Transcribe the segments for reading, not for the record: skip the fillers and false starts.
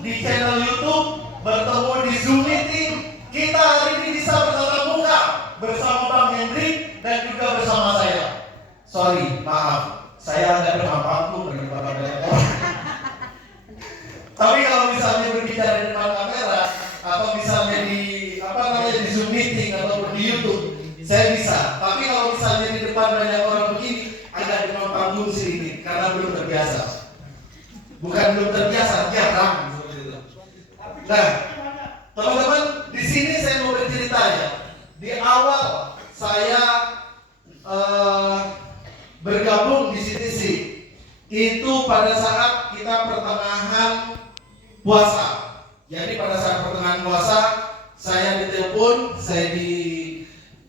di channel YouTube, bertemu di Zoom meeting. Kita hari ini bisa bertatap muka bersama Bang Hendrik dan juga bersama saya. Sorry, maaf, saya agak berhampa daripada banyak orang. Tapi kalau misalnya berbicara di depan kamera atau misalnya di di Zoom meeting atau di YouTube, saya bisa. Tapi kalau misalnya di depan banyak orang begini, agak demam panggung sedikit karena belum terbiasa. Bukan belum terbiasa, jarang. Nah, teman-teman, di sini saya mau bercerita ya. Di awal saya bergabung di CTC itu pada saat kita pertengahan puasa. Jadi pada saat pertengahan puasa, saya ditelepon, saya di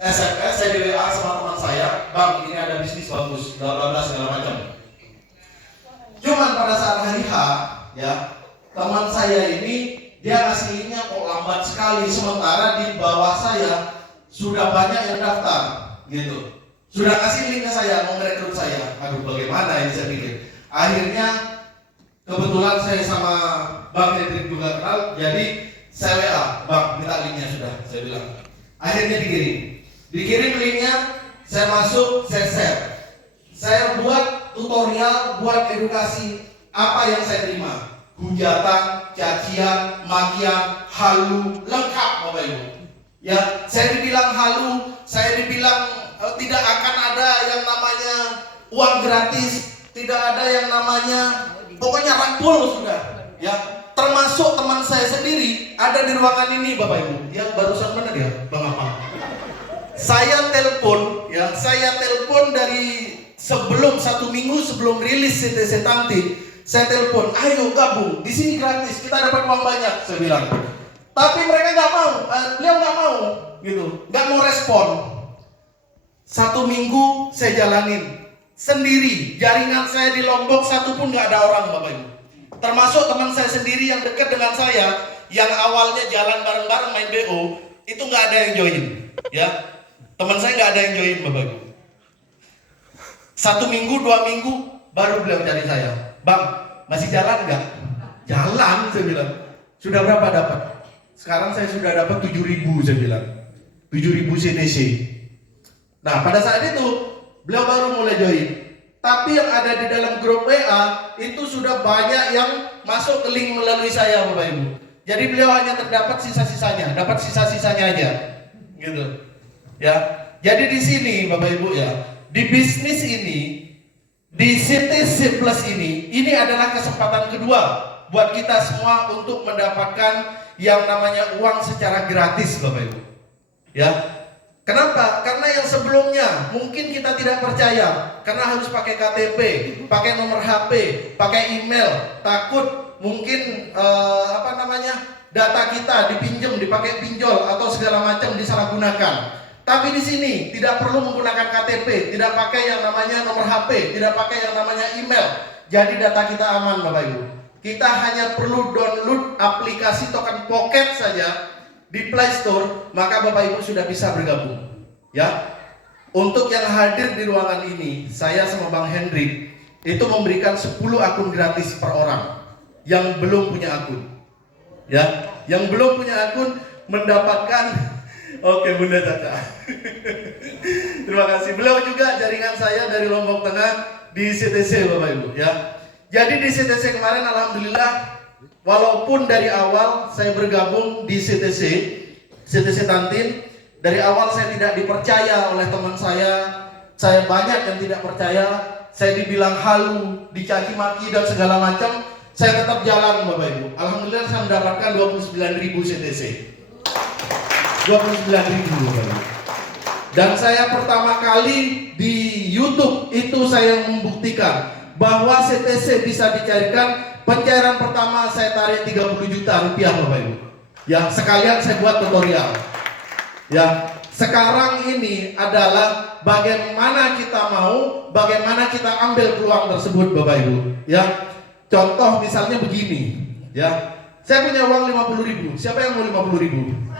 SMS, saya di WA sama teman saya, Bang, ini ada bisnis bagus, bla bla bla segala macam. Cuman pada saat hari H, ya, teman saya ini dia ngasihnya kok lambat sekali, sementara di bawah saya sudah banyak yang daftar, gitu. Sudah kasih link ke saya, mau merekrut saya. Aduh, bagaimana ini saya pikir. Akhirnya kebetulan saya sama Bang Hendrik juga kenal, jadi saya WA, Bang, minta linknya sudah, saya bilang. Akhirnya dikirim linknya, saya masuk, saya share. Saya buat tutorial, buat edukasi apa yang saya terima. Hujatan, cacian, makian, halu, lengkap Bapak Ibu. Ya, saya dibilang halu, saya dibilang tidak akan ada yang namanya uang gratis, tidak ada yang namanya, pokoknya rangkul sudah. Ya, termasuk teman saya sendiri ada di ruangan ini Bapak Ibu. Yang barusan mana dia, Bang Apa? Saya telepon dari sebelum 1 minggu sebelum rilis CTC Tanti, saya telepon, ayo gabung, di sini gratis, kita dapat uang banyak, saya bilang. Tapi mereka nggak mau, beliau nggak mau, gitu, nggak mau respon. 1 minggu saya jalanin sendiri, jaringan saya di Lombok satu pun nggak ada orang Bapak Ibu. Termasuk teman saya sendiri yang dekat dengan saya, yang awalnya jalan bareng-bareng main BO, itu nggak ada yang join, ya. Teman saya nggak ada yang join Bapak Ibu. 1 minggu, 2 minggu, baru beliau cari saya. Bang, masih jalan nggak? Jalan, saya bilang. Sudah berapa dapat? Sekarang saya sudah dapat 7.000, saya bilang. 7.000 CTC. Nah, pada saat itu, beliau baru mulai join. Tapi yang ada di dalam grup WA, itu sudah banyak yang masuk ke link melalui saya, Bapak Ibu. Jadi beliau hanya terdapat sisa-sisanya, dapat sisa-sisanya aja. Gitu. Ya. Jadi di sini, Bapak Ibu ya, di bisnis ini, di CTC Plus ini adalah kesempatan kedua buat kita semua untuk mendapatkan yang namanya uang secara gratis, Bapak Ibu. Ya. Kenapa? Karena yang sebelumnya mungkin kita tidak percaya, karena harus pakai KTP, pakai nomor HP, pakai email, takut mungkin data kita dipinjam, dipakai pinjol atau segala macam disalahgunakan. Tapi di sini tidak perlu menggunakan KTP, tidak pakai yang namanya nomor HP, tidak pakai yang namanya email. Jadi data kita aman, Bapak Ibu. Kita hanya perlu download aplikasi Token Pocket saja di Play Store, maka Bapak Ibu sudah bisa bergabung. Ya. Untuk yang hadir di ruangan ini, saya sama Bang Hendrik itu memberikan 10 akun gratis per orang yang belum punya akun. Ya, yang belum punya akun mendapatkan. Oke, Bunda Caca. Terima kasih. Beliau juga jaringan saya dari Lombok Tengah di CTC, Bapak Ibu, ya. Jadi di CTC kemarin alhamdulillah, walaupun dari awal saya bergabung di CTC Tantin, dari awal saya tidak dipercaya oleh teman saya banyak yang tidak percaya, saya dibilang halu, dicaci maki dan segala macam, saya tetap jalan Bapak Ibu. Alhamdulillah saya mendapatkan 29.000 CTC. 29.000 Bapak Ibu. Dan saya pertama kali di YouTube itu saya membuktikan bahwa CTC bisa dicarikan. Pencairan pertama saya tarik 30 juta rupiah Bapak Ibu. Ya, sekalian saya buat tutorial. Ya, sekarang ini adalah bagaimana kita bagaimana kita ambil peluang tersebut Bapak Ibu. Ya, contoh misalnya begini. Ya, saya punya uang 50.000. Siapa yang mau 50.000?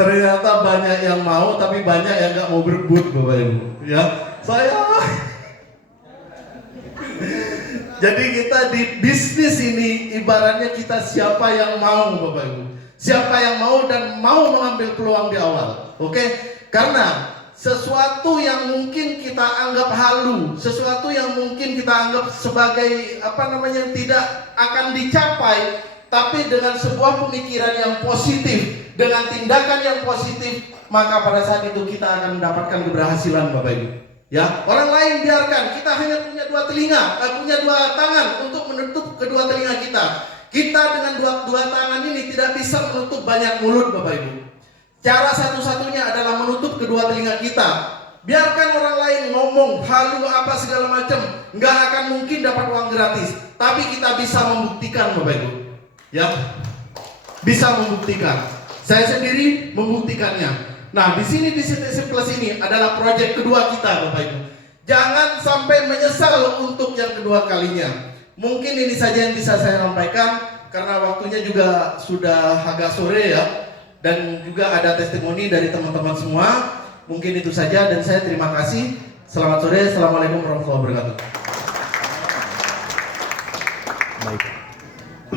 Ternyata banyak yang mau, tapi banyak yang nggak mau berebut, Bapak Ibu. Ya, saya. Jadi kita di bisnis ini ibaratnya kita siapa yang mau, Bapak Ibu. Siapa yang mau dan mau mengambil peluang di awal. Oke? Karena sesuatu yang mungkin kita anggap halu, sesuatu yang mungkin kita anggap sebagai tidak akan dicapai, tapi dengan sebuah pemikiran yang positif, dengan tindakan yang positif, maka pada saat itu kita akan mendapatkan keberhasilan, Bapak Ibu. Ya, orang lain biarkan, kita hanya punya dua telinga, punya dua tangan untuk menutup kedua telinga kita. Kita dengan dua tangan ini tidak bisa menutup banyak mulut, Bapak Ibu. Cara satu-satunya adalah menutup kedua telinga kita. Biarkan orang lain ngomong halu apa segala macam, nggak akan mungkin dapat uang gratis. Tapi kita bisa membuktikan, Bapak Ibu. Ya, bisa membuktikan. Saya sendiri membuktikannya. Nah, di sini di Citizen Plus ini adalah proyek kedua kita, Bapak Ibu. Jangan sampai menyesal untuk yang kedua kalinya. Mungkin ini saja yang bisa saya sampaikan karena waktunya juga sudah agak sore ya. Dan juga ada testimoni dari teman-teman semua. Mungkin itu saja dan saya terima kasih. Selamat sore. Assalamualaikum warahmatullahi wabarakatuh. Baik.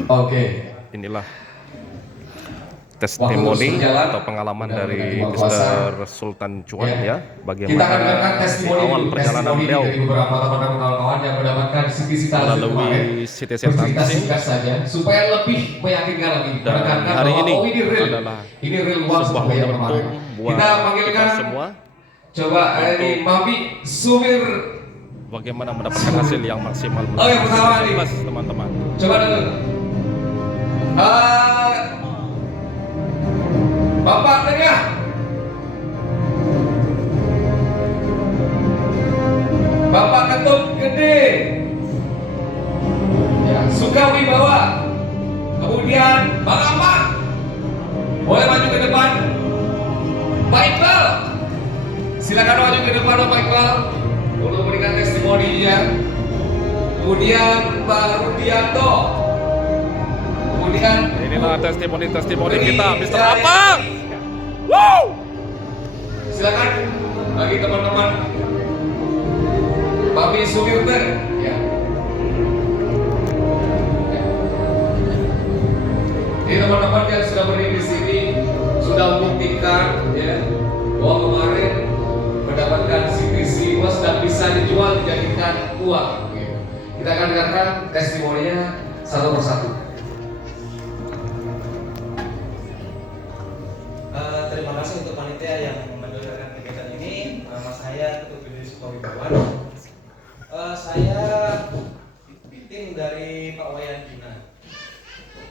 Oke. Inilah testimoni atau pengalaman dari Mr. Sultan Chuan ya, Kita akan dengarkan testimoni awal perjalanan beliau dari beberapa teman-teman kawan-kawan yang mendapatkan CTC Talent melalui Citizen Kita Dancing singkat saja supaya lebih meyakinkan lagi. dan hari ini adalah ini real uang sebuah seperti yang momentum kemarin. buat Kita panggilkan kita semua coba ini Mami Sumir. bagaimana mendapatkan hasil yang maksimal. Oh, yang pertama nih teman-teman. Coba dulu. Bapak Tengah. Bapak Ketum Gede. Ya, Sukawibawa. Kemudian Bang Ahmad. Boleh maju ke depan. Pak Iqbal. Silakan maju ke depan Pak Iqbal untuk memberikan testimoninya. Kemudian Pak Rudianto. Kemudian inilah testimoni kita, Mr. Apang. Wow. Silakan bagi teman-teman Babi Sumirte. Ya. Ini teman-teman yang sudah berdiri di sini sudah membuktikan ya bahwa kemarin mendapatkan CTC was dan bisa dijual dijadikan uang. Gitu. Kita akan dengarkan testimoninya satu persatu. Terima kasih untuk panitia yang menyelenggarakan kegiatan ini. Nama saya Ketum Gede Sukawibawa. Saya tim dari Pak Wayan Gina.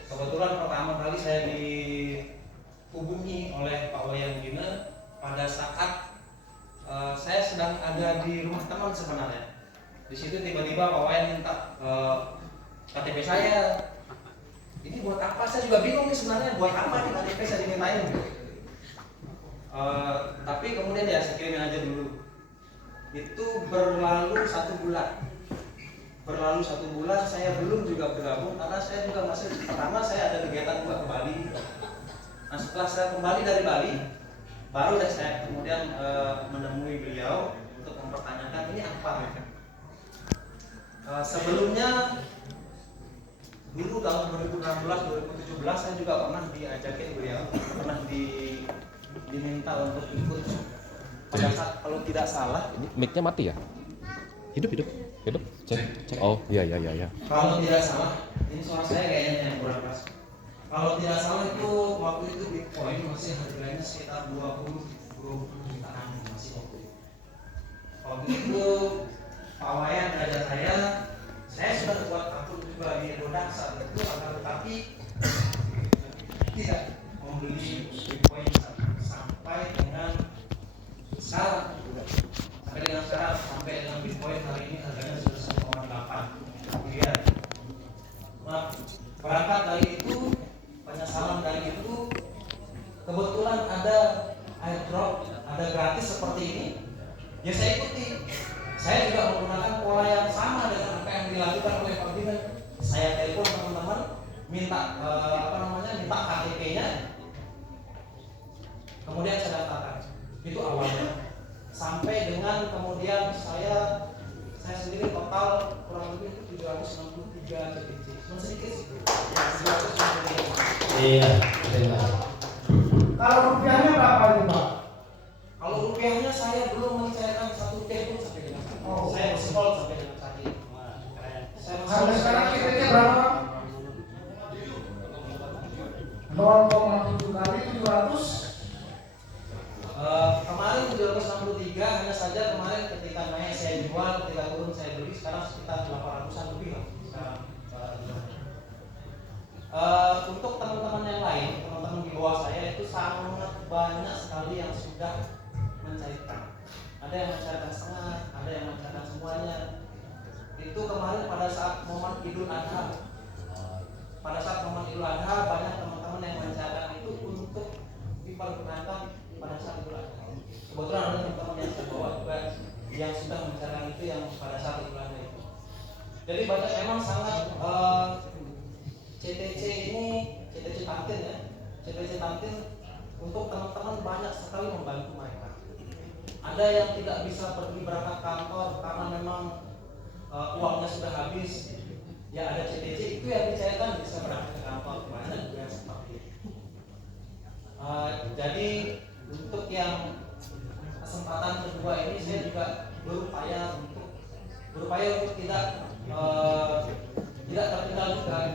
Kebetulan pertama kali saya dihubungi oleh Pak Wayan Gina pada saat saya sedang ada di rumah teman sebenarnya. Di situ tiba-tiba Pak Wayan minta KTP saya. Ini buat apa? Saya juga bingung nih sebenarnya buat apa nih KTP saya dimintain. Tapi kemudian ya saya kirimin aja dulu. Itu berlalu 1 bulan. Berlalu 1 bulan saya belum juga bergabung karena saya juga masih pertama saya ada kegiatan juga ke Bali. Nah setelah saya kembali dari Bali, baru deh saya kemudian menemui beliau untuk mempertanyakan ini apa. Sebelumnya dulu tahun 2016-2017 saya juga pernah diajakin beliau, pernah diminta untuk ikut pada saat kalau tidak salah. Ini mic-nya mati ya? Hidup. Cek. Oh, iya. Kalau tidak salah, ini suara saya kayaknya yang kurang keras. Kalau tidak salah itu waktu itu Bitcoin masih harganya sekitar 20 jutaan masih waktu itu. Waktu itu Pak Wayan ngajak saya sudah buat akun juga di Rodak saat itu, akan tetapi tidak membeli Bitcoin sampai dengan sekarang. Sampai dengan Bitcoin hari ini harganya sudah 1,8 miliar. Nah, berangkat dari itu, penyesalan dari itu, kebetulan ada airdrop, ada gratis seperti ini. Ya saya ikuti. Saya juga menggunakan pola yang sama dengan apa yang dilakukan oleh Pak Bina. Saya telepon teman-teman, minta KTP-nya. kemudian saya sendiri total kurang lebih 763 CTC. Cuma sedikit sih. 763. Iya, terima. Kalau rupiahnya berapa itu Pak? Kalau rupiahnya saya belum mencairkan 1 rupiah pun sampai dengan saat ini. Saya masih hold sampai dengan saat ini. Saya masih Sampai sekarang kitanya berapa? 0,7 kali 700. Kemarin 763, hanya saja kemarin ketika naik saya jual, ketika turun saya beli, sekarang sekitar 800-an lebih lah sekarang. Untuk teman-teman yang lain, teman-teman di bawah saya itu sangat banyak sekali yang sudah mencairkan. Ada yang mencairkan setengah, ada yang mencairkan semuanya. Itu kemarin pada saat momen Idul Adha. Pada saat momen Idul Adha banyak teman-teman yang mencairkan itu untuk dipergunakan pada saat Idul Adha. Kebetulan ada teman-teman yang saya bawa juga yang sudah mencairkan itu yang pada saat Idul Adha itu. Jadi banyak memang sangat CTC ini, CTC Tantin ya, CTC Tantin untuk teman-teman banyak sekali membantu mereka. Ada yang tidak bisa pergi berangkat kantor karena memang uangnya sudah habis, ya ada CTC itu yang dicairkan bisa berangkat ke kantor, banyak juga yang seperti itu. Jadi untuk yang kesempatan kedua ini saya juga berupaya untuk tidak tertinggal juga.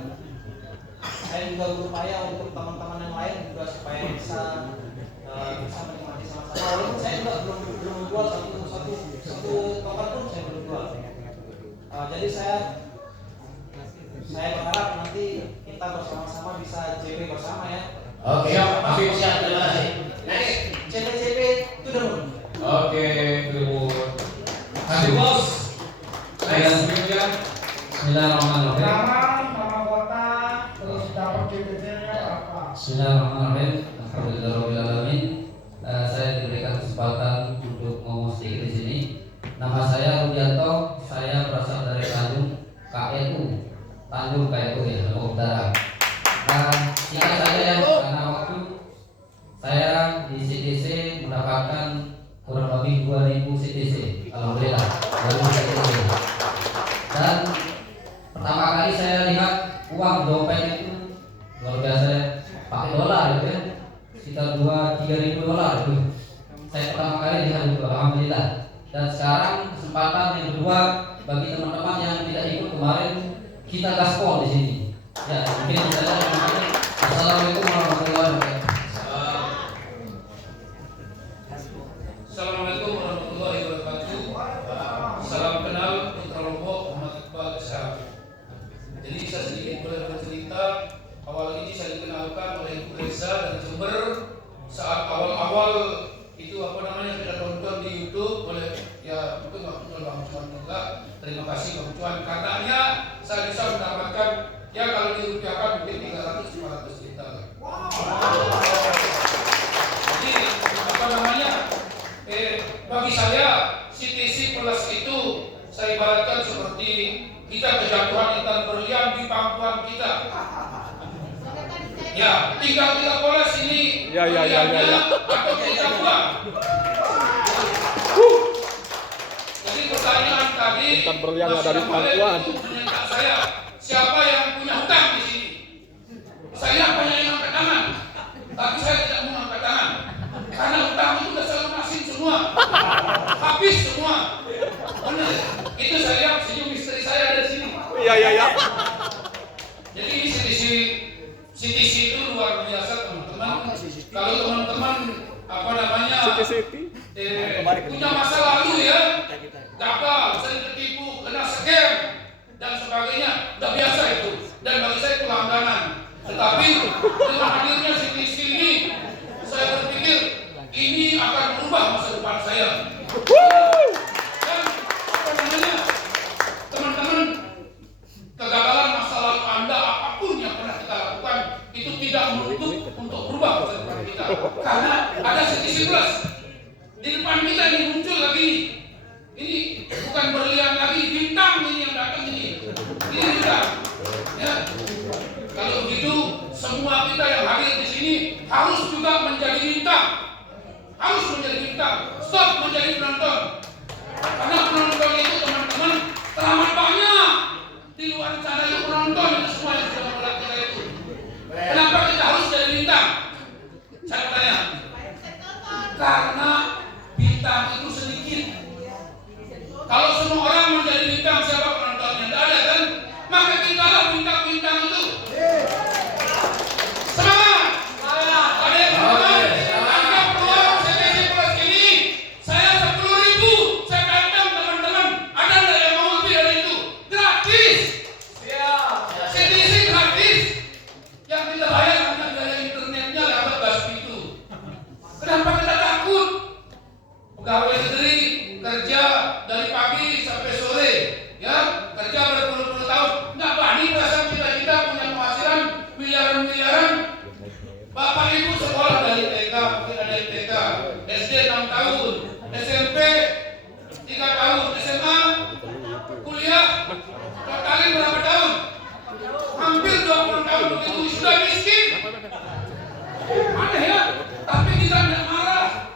Saya juga berupaya untuk teman-teman yang lain juga supaya bisa menikmati sama-sama. Walaupun saya juga belum menjual satu token pun saya belum jual. Jadi saya berharap nanti kita bersama-sama bisa JP bersama ya. Oke, siap, terima kasih. Next, JP itu dulu. Oke, terima kasih bos. Next, kemudian Bismillahirrahmanirrahim. Nama kota, terus dapat CTC-nya apa? Bismillahirrahmanirrahim. Alhamdulillahirabbil alamin. Saya diberikan kesempatan untuk ngomong sedikit di sini. Nama saya Rudianto. Saya berasal dari Tanjung KLU. Tanjung KLU ya, Lombok Utara. Singkat saja ya, karena waktu saya di CTC mendapatkan kurang lebih 2000 CTC. Alhamdulillah, 2000 CTC. Dan pertama kali saya lihat uang dompet itu luar biasa, pakai dolar gitu ya, sekitar 2-3 ribu dolar itu. Saya pertama kali lihat itu, alhamdulillah. Dan sekarang kesempatan yang kedua bagi teman-teman yang tidak ikut kemarin, kita gaspol di sini. Ya, mungkin saya Assalamualaikum warahmatullahi wabarakatuh. Assalamualaikum warahmatullahi wabarakatuh. Salam kenal Putra Lombok Muhammad Iqbal Syarif. Jadi saya sedikit boleh bercerita. Awal ini saya dikenalkan oleh Ibu Reza dari Jember saat awal-awal itu kita tonton di YouTube oleh ya itu Bang Cuan juga. Terima kasih Bang Cuan. Karenanya saya bisa mendapatkan ya kalau dirupiahkan mungkin 300-500 juta. Jadi bagi saya CTC Plus itu saya ibaratkan seperti kita kejatuhan intan berlian di pangkuan kita. Ya, tinggal kita poles ini berliannya atau kita buang. Jadi pertanyaan tadi Intan berlian ada di pangkuan. menyentak saya, siapa yang punya hutang di sini? Saya banyak yang angkat tangan, tapi saya tidak mau angkat tangan karena hutang itu sudah saya lunasin semua, habis semua. Benar, itu saya lihat senyum istri saya ada di sini. Iya. Jadi ini CTC itu luar biasa teman-teman. Kalau teman-teman punya masa lalu ya, gagal, sering tertipu, kena scam dan sebagainya, udah biasa itu. Dan bagi saya itu langganan. Tetapi dengan hadirnya CTC ini, saya berpikir ini akan merubah masa depan saya. Dan teman-teman, kegagalan masa lalu Anda apapun yang pernah kita lakukan itu tidak menutup untuk berubah masa depan kita. Karena ada CTC Plus di depan kita ini muncul lagi. Ini bukan berlian lagi, bintang ini yang datang ini. Ini bintang. Ya. Kalau begitu semua kita yang hadir di sini harus juga menjadi bintang. Harus menjadi bintang. Stop menjadi penonton. bintang itu sedikit. Kalau semua orang menjadi bintang, siapa penontonnya? Tidak ada kan? Maka tinggallah bintang-bintang itu. Semangat! Ada yang menonton? Angka peluang CTC Plus ini, saya 10.000. Saya tantang teman-teman. Ada nggak yang mau lebih dari itu? Gratis. CTC gratis. Yang kita bayar hanya biaya internetnya lewat Baspi itu. Kenapa kita takut? Pegawai negeri kerja dari pagi sampai sore, ya, kerja berpuluh-puluh tahun, nggak berani perasaan kita punya penghasilan miliaran-miliaran. Bapak ibu sekolah dari TK, mungkin ada yang TK, SD 6 tahun, SMP 3 tahun, SMA, kuliah, totalin berapa tahun? Hampir 20 tahun, begitu sudah miskin. Aneh ya, tapi kita tidak marah.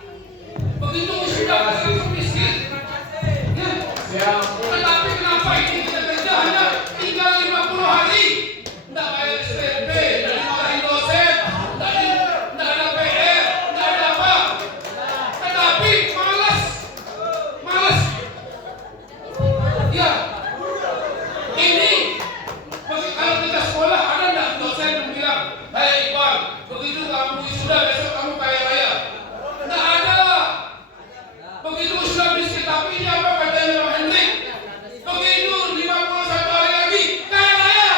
Begitu sudah langsung miskin. Ya. Tetapi kenapa ini kita kerja hanya tinggal 50 hari? Tidak bayar SPP, tidak dimarahin dosen, tidak ada PR, tidak ada apa. Tetapi malas. Ya, ini kalau kita sekolah ada tidak dosen yang bilang, "Hei Iqbal, begitu kamu wisuda besok kamu kaya raya." Tidak ada. Begitu sudah miskin, tapi ini apa katanya Bang Hendrik? Begitu 51 hari lagi kaya raya.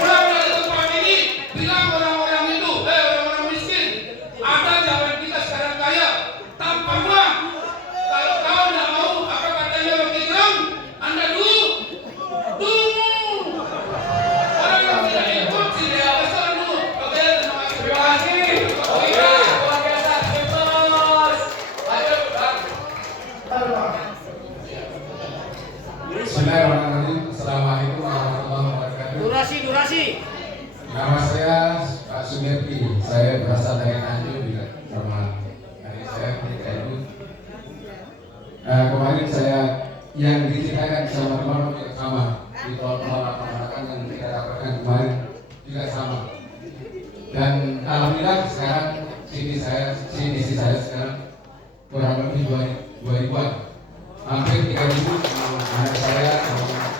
Pulang dari tempat ini bilang orang-orang itu, orang-orang miskin, ada jalan kita sekarang kaya tanpa uang. Kalau kau tidak mau, apa katanya Bang Ikram? Anda dulu. Orang yang tidak ikut sini asal dulu. Oke, terima kasih. Bismillahirrahmanirrahim. Assalamualaikum warahmatullahi wabarakatuh. Durasi. Nama saya Pak Sumirti. Saya berasal dari Tanjung juga. Sama dari saya Ibu. Kemarin saya yang diceritakan sama teman juga sama di penolakan yang kita dapatkan kemarin juga sama. Dan alhamdulillah sekarang sini saya sekarang kurang lebih 2 ribuan. Hampir 3.000 sama anak saya sama anak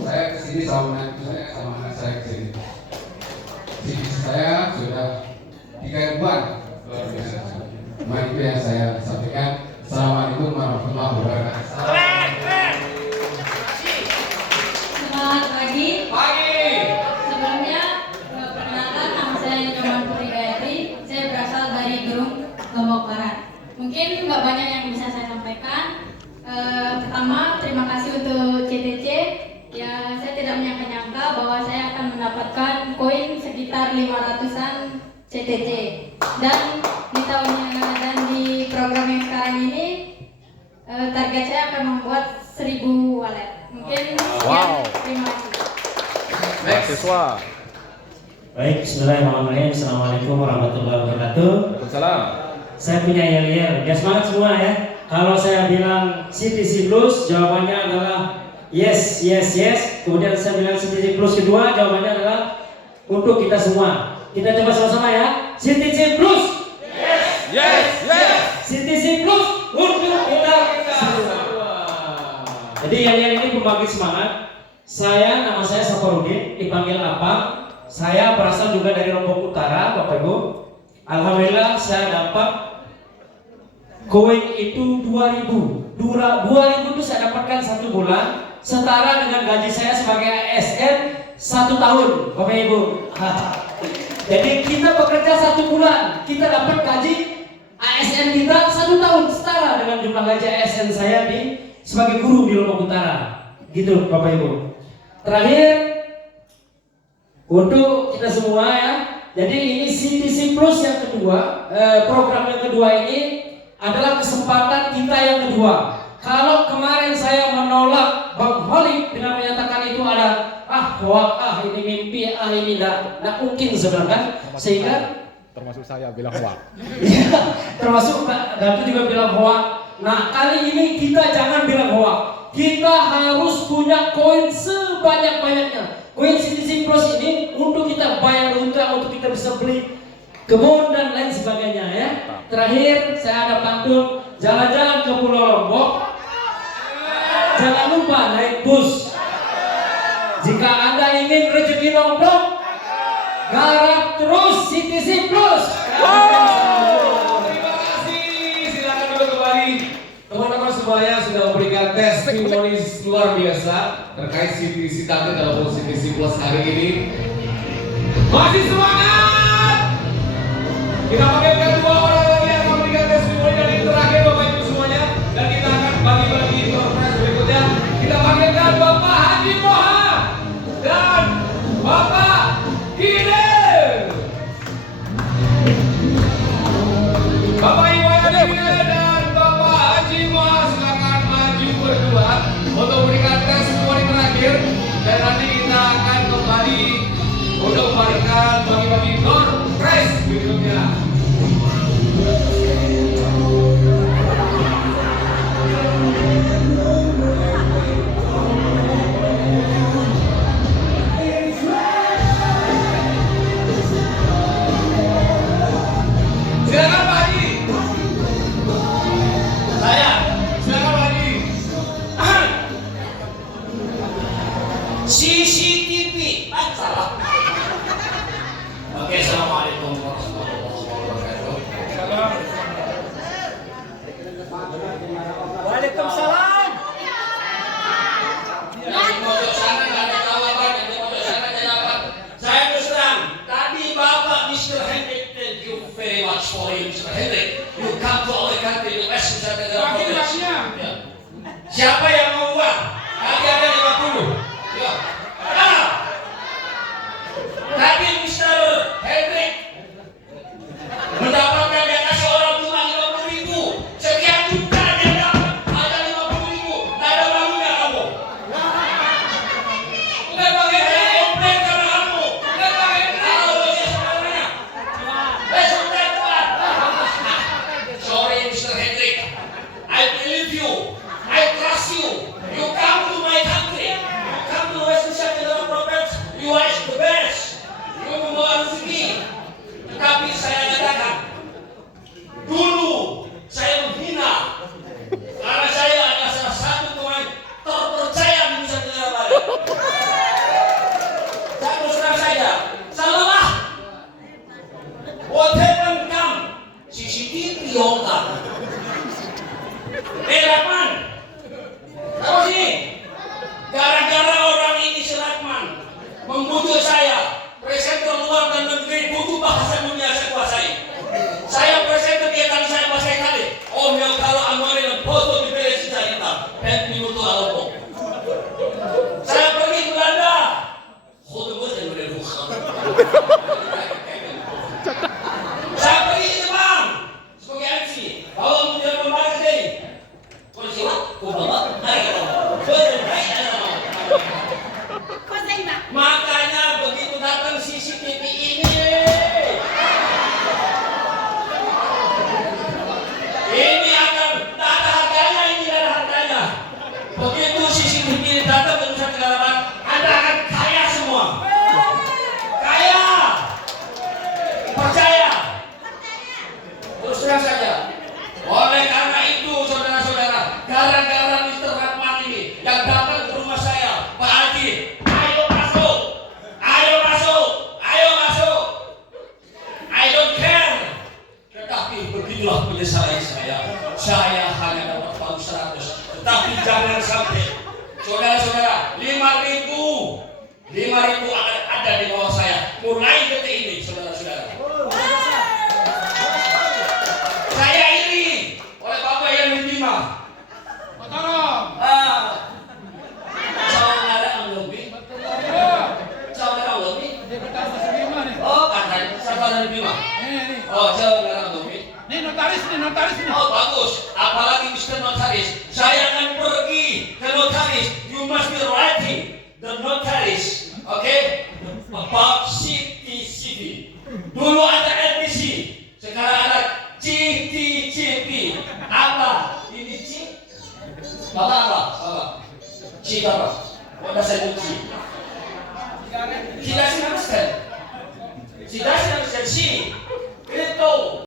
saya kesini sama anak saya kesini. Sisi saya sudah 3 ribuan. Luar biasa. Itu yang saya sampaikan. Assalamualaikum warahmatullahi wabarakatuh. Selamat pagi. Sebelumnya perkenalkan, nama saya Nyoman Putri Gayatri. Saya berasal dari Gerung, Lombok Barat. Mungkin nggak banyak yang bisa saya sampaikan. Pertama, terima kasih untuk CTC. Ya, saya tidak menyangka-nyangka bahwa saya akan mendapatkan koin sekitar 500-an CTC. Dan di tahun dan di program yang sekarang ini, target saya akan membuat 1000 wallet. Mungkin sekian. Terima kasih. Mahasiswa. Baik, bismillahirrahmanirrahim. Assalamualaikum warahmatullahi wabarakatuh. Waalaikumsalam. Saya punya yel-yel, biar semangat semua ya. Kalau saya bilang CTC Plus, jawabannya adalah yes. Kemudian saya bilang CTC Plus kedua, jawabannya adalah untuk kita semua. Kita coba sama-sama ya. CTC Plus. Yes. CTC Plus untuk kita semua. Jadi yel-yel ini pembangkit semangat. Nama saya Safarudin, dipanggil Apang. Saya berasal juga dari Lombok Utara, Bapak Ibu. Alhamdulillah saya dapat koin itu 2.000. 2.000 itu saya dapatkan 1 bulan, setara dengan gaji saya sebagai ASN 1 tahun, Bapak Ibu. Jadi kita bekerja 1 bulan, kita dapat gaji ASN kita 1 tahun, setara dengan jumlah gaji ASN saya sebagai guru di Lombok Utara. Gitu Bapak Ibu. Terakhir, untuk kita semua ya. Jadi ini CTC Plus yang kedua, program yang kedua ini adalah kesempatan kita yang kedua. Kalau kemarin saya menolak Bang Holik dengan menyatakan itu ada hoak, ini mimpi, ini tidak mungkin sebenarnya, sehingga Termasuk saya bilang hoak. ya, termasuk Datu juga bilang hoak. Nah kali ini kita jangan bilang hoak. Kita harus punya koin sebanyak-banyaknya. Koin CTC Plus ini untuk kita bayar utang, untuk kita bisa beli kebun dan lain sebagainya ya. Terakhir terakhir saya ada pantun jalan-jalan ke Pulau Lombok. Jangan lupa naik bus. Jika Anda ingin rezeki nomplok, garap terus CTC Plus. Terima kasih. Silakan dulu kembali. Teman-teman semuanya sudah memberikan testimoni luar biasa terkait CTC Tante dalam CTC Plus hari ini. Masih semangat. Kita panggilkan dua orang lagi yang akan memberikan testimoni dan yang terakhir Bapak Ibu semuanya, dan kita akan bagi-bagi surprise berikutnya. Kita panggilkan Bapak Haji Moha dan Bapak Kidel. Bapak Iwan Kidel dan Bapak Haji Moha silakan maju berdua untuk memberikan testimoni terakhir, dan nanti kita akan kembali untuk memberikan bagi-bagi door prize berikutnya. Silakan Pak Haji. Saya. Silakan Pak Haji. CCTV. Salah. Oke, assalamualaikum warahmatullahi wabarakatuh. Waalaikumsalam. Yang di pojok sana nggak ada jawaban, yang di pojok sana ada jawaban. Saya terus terang, tadi Bapak Mr. Hendrik, thank you very much for it, Mr. Hendrik. You come to our country, US, Nusa Tenggara Province. Ya. Siapa yang mau uang? Tadi ada 50. Ya. Ah. Tadi Mr. Hendrik mendapatkan di atas orang cuma 50.000. Sekian juta dia dapat, ada 50.000. Tidak ada malunya kamu. Bukan pakai komplain karena kamu. Bukan pakai kalau dia saudaranya. Sudah Tuhan. Sorry Mr. Hendrik. I believe you. I trust you. You come to my country. You come to West Nusa Tenggara Province. You are the best. You membawa rezeki. Tetapi saya katakan, dulu saya menghina karena saya adalah salah satu pemain terpercaya di Nusa Tenggara Barat. Saya terus terang saja, salah. What happened come? CCTV yongkar. Ratman, tahu sini? Gara-gara orang ini si Ratman membujuk saya, presenter luar dan negeri butuh bahasa dunia saya kuasai. Saya presenter kegiatan saya bahasa Itali. Om yang kalau amare dan foto di beli kita, dan minuto alpo. Saya pergi ke Belanda. Foto gue dan udah buka. Saya pergi ke Jepang sebagai MC. Kalau mau jadi pembaca jadi, polisi lah, bapak, hari kita. Makanya begitu datang CCTV ini akan tak ada harganya, ini tidak ada harganya. Begitu CCTV ini datang ke Nusa Tenggara Barat, Anda akan kaya semua. Kaya. Percaya. Terus terang saja. Oleh karena itu saudara-saudara, gara-gara Mr. Ratman ini yang datang ke rumah saya, Pak Haji, ayo masuk. I don't care. Tetapi beginilah penyesalan saya. Saya hanya dapat uang 100. Tetapi jangan sampai saudara-saudara, 5.000 akan ada di bawah saya. Mulai detik ini saudara-saudara. Saya iri oleh Bapak yang diterima. Oh, katanya saudara diterima. Oh, jangan Lobi. Ini notaris nih. Oh, bagus. Apalagi Mr. Notaris. Saya akan pergi ke notaris. You must be writing the notaris. Okay? About CTCP. Dulu ada LPC. Sekarang ada CTCP. Apa? Ini C? Bapak apa? C apa? What does I do C? He doesn't understand. She doesn't understand. She, crypto.